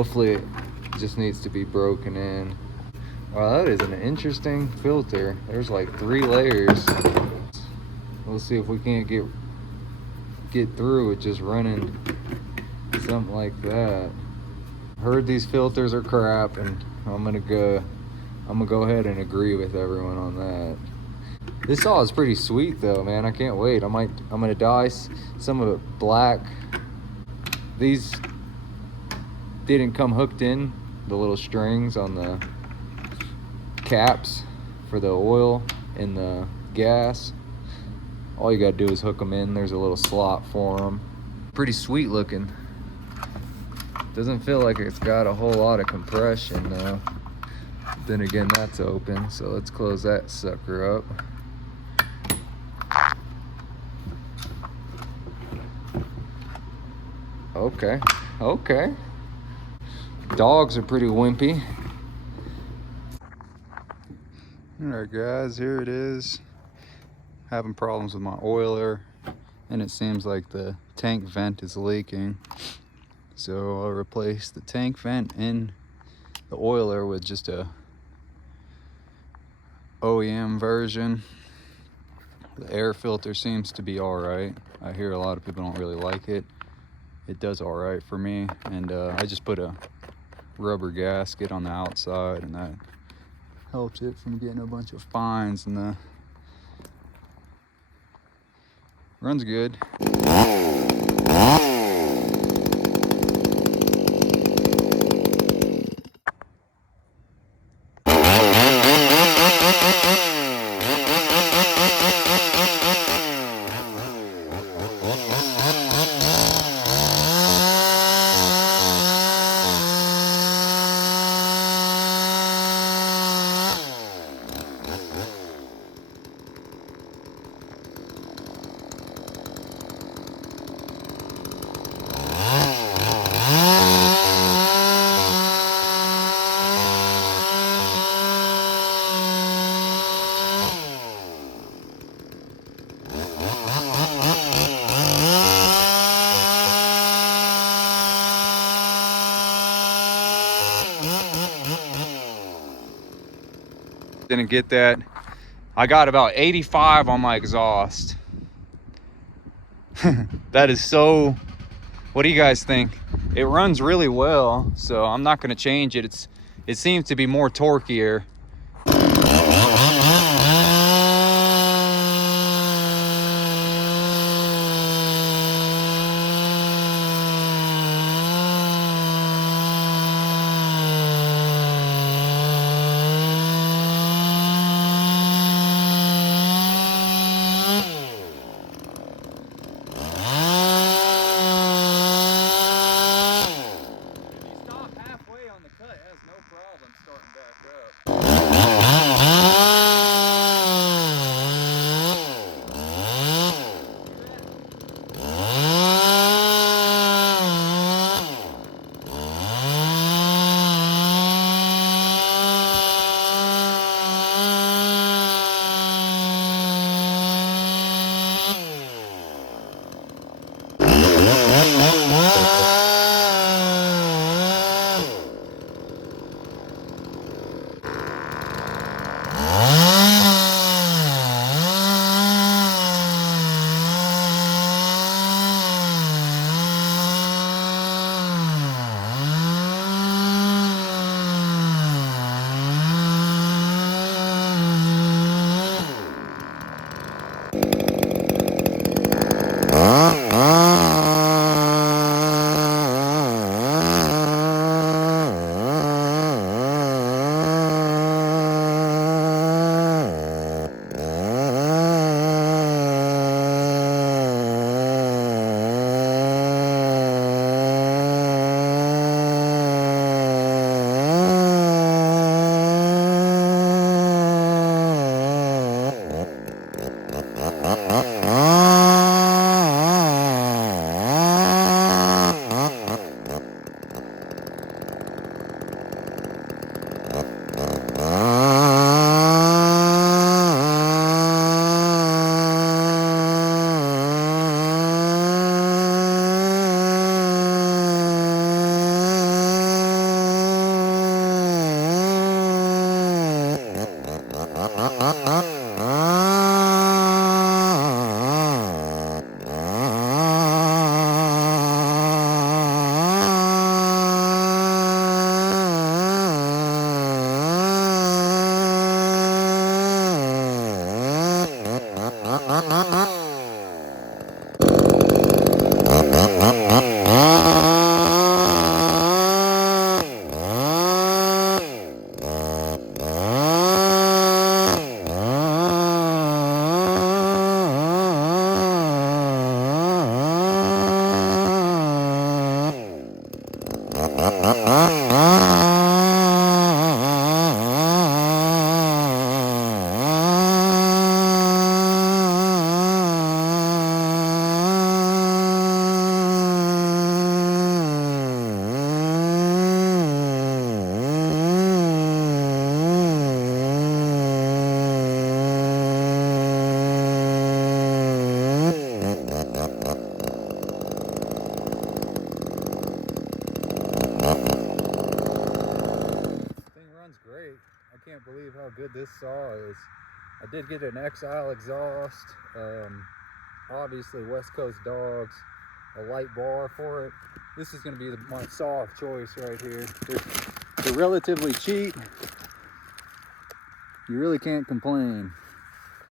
Hopefully it just needs to be broken in. Wow, that is an interesting filter. There's like 3 layers. We'll see if we can't get through with just running something like that. Heard these filters are crap, and I'm gonna go ahead and agree with everyone on that. This saw is pretty sweet though, man. I can't wait. I'm gonna dye some of it black. These didn't come hooked in, the little strings on the caps for the oil and the gas. All you gotta do is hook them in. There's a little slot for them. Pretty sweet looking. Doesn't feel like it's got a whole lot of compression though. Then again, that's open, so let's close that sucker up. Okay. Dogs are pretty wimpy. Alright guys, here it is. Having problems with my oiler, and it seems like the tank vent is leaking. So I'll replace the tank vent in the oiler with just a OEM version. The air filter seems to be alright. I hear a lot of people don't really like it. It does alright for me, and I just put a rubber gasket on the outside, and that helps it from getting a bunch of fines, and the runs good. Didn't get that. I got about 85 on my exhaust. That is so, what do you guys think? It runs really well, so I'm not gonna change it. It seems to be more torqueier. saw is I did get an Exile exhaust, obviously West Coast dogs, a light bar for it. This is going to be my saw of choice right here. They're relatively cheap. You really can't complain.